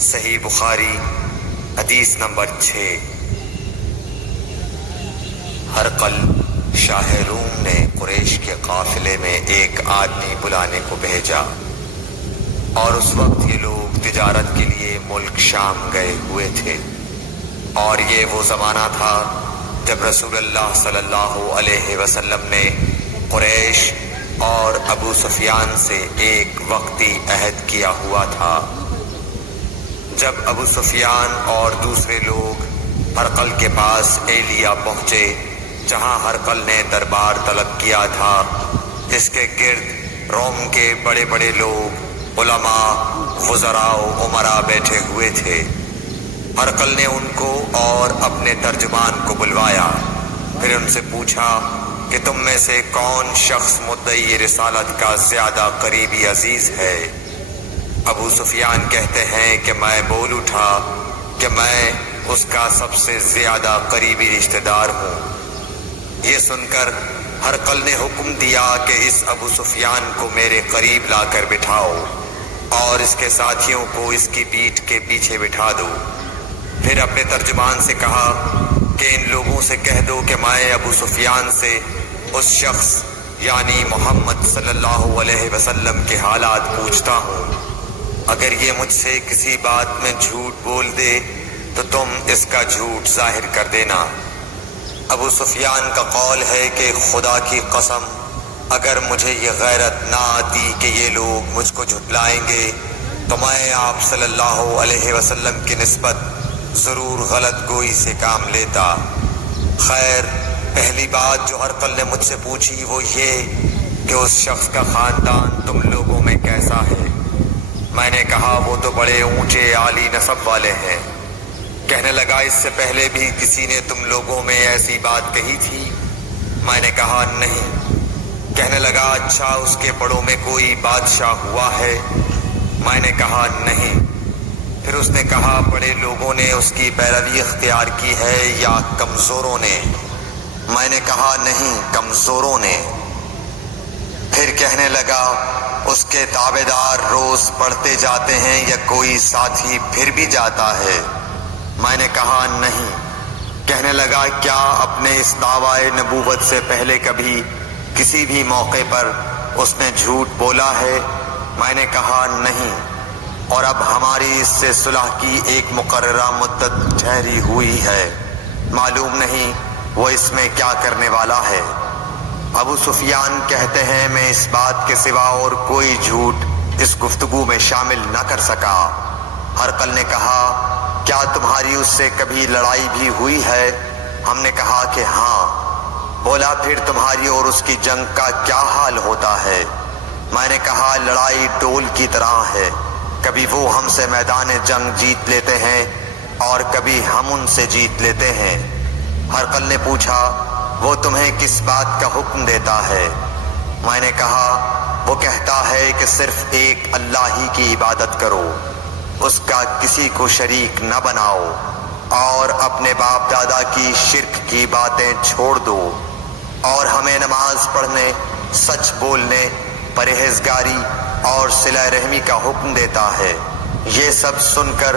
صحیح بخاری حدیث نمبر 6۔ ہرقل شاہ روم نے قریش کے قافلے میں ایک آدمی بلانے کو بھیجا، اور اس وقت یہ لوگ تجارت کے لیے ملک شام گئے ہوئے تھے، اور یہ وہ زمانہ تھا جب رسول اللہ صلی اللہ علیہ وسلم نے قریش اور ابو سفیان سے ایک وقتی عہد کیا ہوا تھا۔ جب ابو سفیان اور دوسرے لوگ ہرقل کے پاس ایلیا پہنچے، جہاں ہرقل نے دربار طلب کیا تھا، اس کے گرد روم کے بڑے بڑے لوگ، علماء، وزراء و امراء بیٹھے ہوئے تھے۔ ہرقل نے ان کو اور اپنے ترجمان کو بلوایا، پھر ان سے پوچھا کہ تم میں سے کون شخص مدعی رسالت کا زیادہ قریبی عزیز ہے؟ ابو سفیان کہتے ہیں کہ میں بول اٹھا کہ میں اس کا سب سے زیادہ قریبی رشتہ دار ہوں۔ یہ سن کر ہرقل نے حکم دیا کہ اس ابو سفیان کو میرے قریب لا کر بٹھاؤ، اور اس کے ساتھیوں کو اس کی پیٹھ کے پیچھے بٹھا دو۔ پھر اپنے ترجمان سے کہا کہ ان لوگوں سے کہہ دو کہ میں ابو سفیان سے اس شخص یعنی محمد صلی اللہ علیہ وسلم کے حالات پوچھتا ہوں۔ اگر یہ مجھ سے کسی بات میں جھوٹ بول دے تو تم اس کا جھوٹ ظاہر کر دینا۔ ابو سفیان کا قول ہے کہ خدا کی قسم، اگر مجھے یہ غیرت نہ آتی کہ یہ لوگ مجھ کو جھٹلائیں گے تو میں آپ صلی اللہ علیہ وسلم کی نسبت ضرور غلط گوئی سے کام لیتا۔ خیر، پہلی بات جو ہرقل نے مجھ سے پوچھی وہ یہ کہ اس شخص کا خاندان تم لوگوں میں کیسا ہے؟ میں نے کہا وہ تو بڑے اونچے عالی نسب والے ہیں۔ کہنے لگا اس سے پہلے بھی کسی نے تم لوگوں میں ایسی بات کہی تھی؟ میں نے کہا نہیں۔ کہنے لگا اچھا اس کے بڑوں میں کوئی بادشاہ ہوا ہے؟ میں نے کہا نہیں۔ پھر اس نے کہا بڑے لوگوں نے اس کی پیروی اختیار کی ہے یا کمزوروں نے؟ میں نے کہا نہیں، کمزوروں نے۔ پھر کہنے لگا اس کے تابعدار روز پڑھتے جاتے ہیں یا کوئی ساتھی پھر بھی جاتا ہے؟ میں نے کہا نہیں۔ کہنے لگا کیا اپنے اس دعوی نبوت سے پہلے کبھی کسی بھی موقع پر اس نے جھوٹ بولا ہے؟ میں نے کہا نہیں۔ اور اب ہماری اس سے صلح کی ایک مقررہ مدت ٹھہری ہوئی ہے، معلوم نہیں وہ اس میں کیا کرنے والا ہے۔ ابو سفیان کہتے ہیں میں اس بات کے سوا اور کوئی جھوٹ اس گفتگو میں شامل نہ کر سکا۔ ہرقل نے کہا کیا تمہاری اس سے کبھی لڑائی بھی ہوئی ہے؟ ہم نے کہا کہ ہاں۔ بولا پھر تمہاری اور اس کی جنگ کا کیا حال ہوتا ہے؟ میں نے کہا لڑائی ڈول کی طرح ہے، کبھی وہ ہم سے میدان جنگ جیت لیتے ہیں اور کبھی ہم ان سے جیت لیتے ہیں۔ ہرقل نے پوچھا وہ تمہیں کس بات کا حکم دیتا ہے؟ میں نے کہا وہ کہتا ہے کہ صرف ایک اللہ ہی کی عبادت کرو، اس کا کسی کو شریک نہ بناؤ، اور اپنے باپ دادا کی شرک کی باتیں چھوڑ دو، اور ہمیں نماز پڑھنے، سچ بولنے، پرہیزگاری اور صلہ رحمی کا حکم دیتا ہے۔ یہ سب سن کر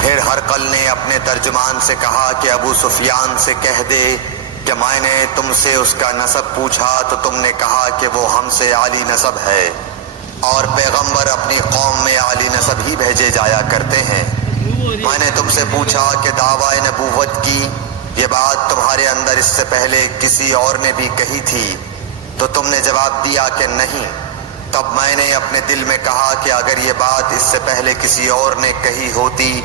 پھر ہرقل نے اپنے ترجمان سے کہا کہ ابو سفیان سے کہہ دے کہ میں نے تم سے اس کا نسب پوچھا تو تم نے کہا کہ وہ ہم سے عالی نسب ہے، اور پیغمبر اپنی قوم میں عالی نسب ہی بھیجے جایا کرتے ہیں۔ میں نے تم سے پوچھا کہ دعوی نبوت کی یہ بات تمہارے اندر اس سے پہلے کسی اور نے بھی کہی تھی؟ تو تم نے جواب دیا کہ نہیں۔ تب میں نے اپنے دل میں کہا کہ اگر یہ بات اس سے پہلے کسی اور نے کہی ہوتی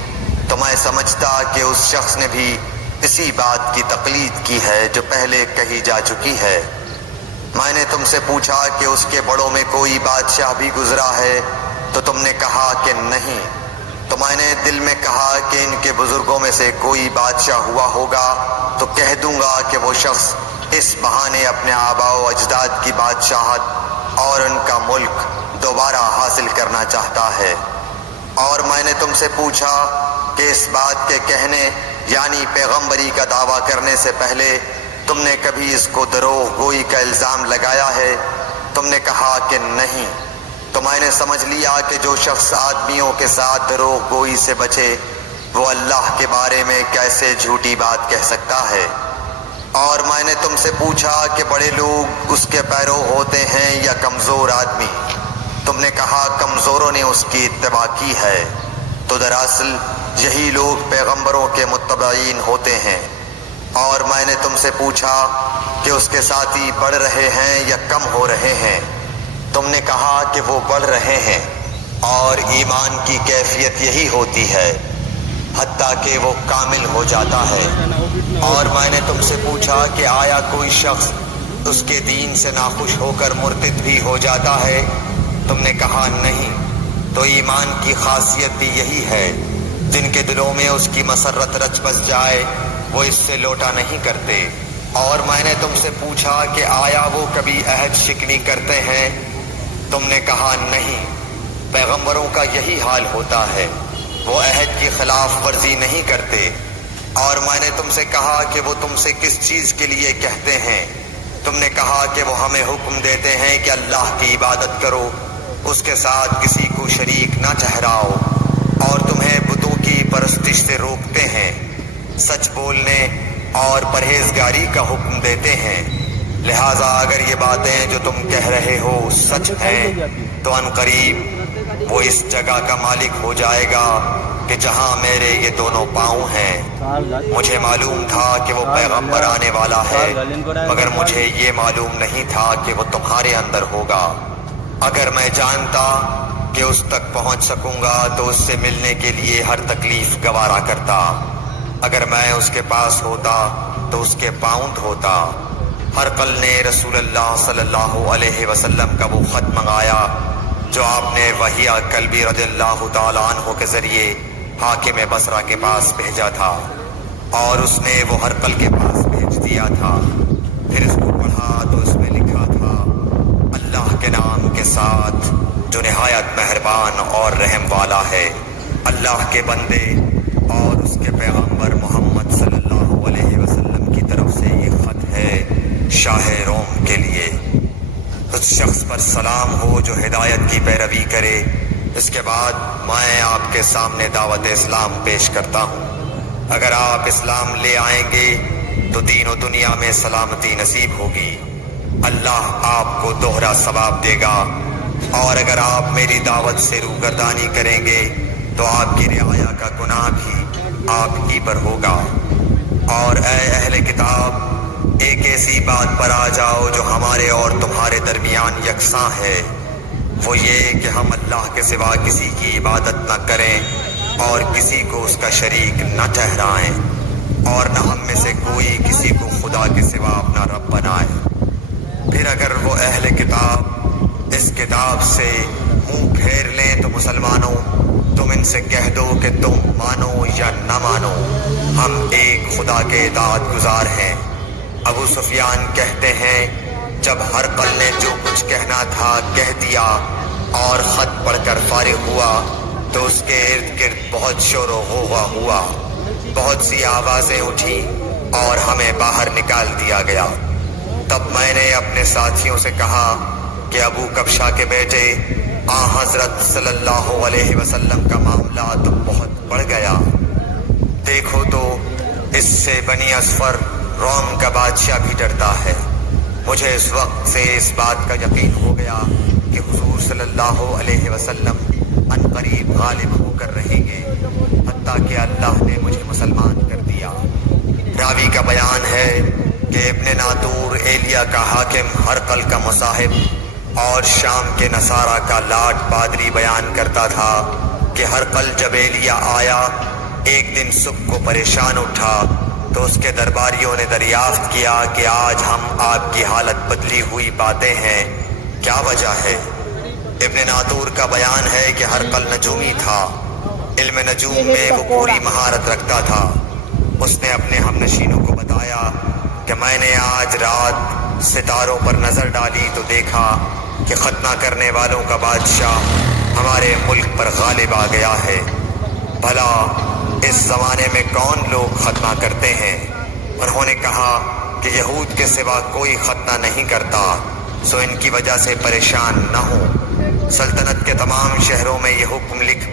تو میں سمجھتا کہ اس شخص نے بھی اسی بات کی تقلید کی ہے جو پہلے کہی جا چکی ہے۔ میں نے تم سے پوچھا کہ اس کے بڑوں میں کوئی بادشاہ بھی گزرا ہے؟ تو تم نے کہا کہ نہیں۔ تو میں نے دل میں کہا کہ ان کے بزرگوں میں سے کوئی بادشاہ ہوا ہوگا تو کہہ دوں گا کہ وہ شخص اس بہانے اپنے آباء و اجداد کی بادشاہت اور ان کا ملک دوبارہ حاصل کرنا چاہتا ہے۔ اور میں نے تم سے پوچھا کہ اس بات کے کہنے یعنی پیغمبری کا دعویٰ کرنے سے پہلے تم نے کبھی اس کو دروغ گوئی کا الزام لگایا ہے؟ تم نے کہا کہ نہیں۔ تو میں نے سمجھ لیا کہ جو شخص آدمیوں کے ساتھ دروغ گوئی سے بچے وہ اللہ کے بارے میں کیسے جھوٹی بات کہہ سکتا ہے۔ اور میں نے تم سے پوچھا کہ بڑے لوگ اس کے پیرو ہوتے ہیں یا کمزور آدمی؟ تم نے کہا کمزوروں نے اس کی اتباع کی ہے۔ تو دراصل یہی لوگ پیغمبروں کے متبعین ہوتے ہیں۔ اور میں نے تم سے پوچھا کہ اس کے ساتھی بڑھ رہے ہیں یا کم ہو رہے ہیں؟ تم نے کہا کہ وہ بڑھ رہے ہیں، اور ایمان کی کیفیت یہی ہوتی ہے حتیٰ کہ وہ کامل ہو جاتا ہے۔ اور میں نے تم سے پوچھا کہ آیا کوئی شخص اس کے دین سے ناخوش ہو کر مرتد بھی ہو جاتا ہے؟ تم نے کہا نہیں۔ تو ایمان کی خاصیت بھی یہی ہے، جن کے دلوں میں اس کی مسرت رچ بس جائے وہ اس سے لوٹا نہیں کرتے۔ اور میں نے تم سے پوچھا کہ آیا وہ کبھی عہد شکنی کرتے ہیں؟ تم نے کہا نہیں۔ پیغمبروں کا یہی حال ہوتا ہے، وہ عہد کی خلاف ورزی نہیں کرتے۔ اور میں نے تم سے کہا کہ وہ تم سے کس چیز کے لیے کہتے ہیں؟ تم نے کہا کہ وہ ہمیں حکم دیتے ہیں کہ اللہ کی عبادت کرو، اس کے ساتھ کسی کو شریک نہ ٹھہراؤ، اور تمہیں بتوں کی پرستش سے روکتے ہیں، سچ بولنے اور پرہیزگاری کا حکم دیتے ہیں۔ لہٰذا اگر یہ باتیں جو تم کہہ رہے ہو سچ ہیں تو ان قریب وہ اس جگہ کا مالک ہو جائے گا کہ جہاں میرے یہ دونوں پاؤں ہیں۔ مجھے معلوم تھا کہ وہ پیغمبر آنے والا ہے، مگر مجھے یہ معلوم نہیں تھا کہ وہ تمہارے اندر ہوگا۔ اگر میں جانتا کہ اس تک پہنچ سکوں گا تو اس سے ملنے کے لیے ہر تکلیف گوارا کرتا۔ اگر میں اس کے پاس ہوتا تو اس کے پاؤں دھوتا۔ ہرقل نے رسول اللہ صلی اللہ علیہ وسلم کا وہ خط منگایا جو آپ نے وحیہ کلبی رضی اللہ تعالیٰ عنہ کے ذریعے حاکم بصرہ کے پاس بھیجا تھا، اور اس نے وہ ہرقل کے پاس بھیج دیا تھا۔ پھر اس کو پڑھا تو اس میں لکھا تھا، اللہ کے نام کے ساتھ جو نہایت مہربان اور رحم والا ہے۔ اللہ کے بندے اور اس کے پیغمبر محمد صلی اللہ علیہ وسلم کی طرف سے یہ خط ہے شاہ روم کے لیے۔ اس شخص پر سلام ہو جو ہدایت کی پیروی کرے۔ اس کے بعد میں آپ کے سامنے دعوت اسلام پیش کرتا ہوں۔ اگر آپ اسلام لے آئیں گے تو دین و دنیا میں سلامتی نصیب ہوگی، اللہ آپ کو دوہرا ثواب دے گا۔ اور اگر آپ میری دعوت سے روگردانی کریں گے تو آپ کی رعایا کا گناہ بھی آپ ہی پر ہوگا۔ اور اے اہل کتاب، ایک ایسی بات پر آ جاؤ جو ہمارے اور تمہارے درمیان یکساں ہے، وہ یہ کہ ہم اللہ کے سوا کسی کی عبادت نہ کریں اور کسی کو اس کا شریک نہ ٹھہرائیں، اور نہ ہم میں سے کوئی کسی کو خدا کے سوا اپنا رب بنائے۔ پھر اگر وہ اہل کتاب اس کتاب سے منہ پھیر لیں تو مسلمانوں، تم ان سے کہہ دو کہ تم مانو یا نہ مانو، ہم ایک خدا کے اطاعت گزار ہیں۔ ابو سفیان کہتے ہیں جب ہرقل نے جو کچھ کہنا تھا کہہ دیا اور خط پڑھ کر فارغ ہوا تو اس کے ارد گرد بہت شور و غوغا ہوا، بہت سی آوازیں اٹھیں اور ہمیں باہر نکال دیا گیا۔ تب میں نے اپنے ساتھیوں سے کہا کہ ابو کبشہ کے بیٹے حضرت صلی اللہ علیہ وسلم کا معاملہ تو بہت بڑھ گیا۔ دیکھو تو اس سے بنی اصفر روم کا بادشاہ بھی ڈرتا ہے۔ مجھے اس وقت سے اس بات کا یقین ہو گیا کہ حضور صلی اللہ علیہ وسلم عنقریب غالب ہو کر رہیں گے، حتیٰ کہ اللہ نے مجھے مسلمان کر دیا۔ راوی کا بیان ہے کہ ابن ناطور ایلیا کا حاکم ہرقل کا مصاحب اور شام کے نصارہ کا لاٹ پادری بیان کرتا تھا کہ ہرقل جب ایلیا آیا ایک دن صبح کو پریشان اٹھا تو اس کے درباریوں نے دریافت کیا کہ آج ہم آپ کی حالت بدلی ہوئی پاتے ہیں، کیا وجہ ہے؟ ابن ناطور کا بیان ہے کہ ہرقل نجومی تھا، علم نجوم میں وہ پوری مہارت رکھتا تھا۔ اس نے اپنے ہم نشینوں کو بتایا کہ میں نے آج رات ستاروں پر نظر ڈالی تو دیکھا کہ ختنہ کرنے والوں کا بادشاہ ہمارے ملک پر غالب آ گیا ہے۔ بھلا اس زمانے میں کون لوگ ختنہ کرتے ہیں؟ انہوں نے کہا کہ یہود کے سوا کوئی ختنہ نہیں کرتا، سو ان کی وجہ سے پریشان نہ ہو۔ سلطنت کے تمام شہروں میں یہ حکم لکھ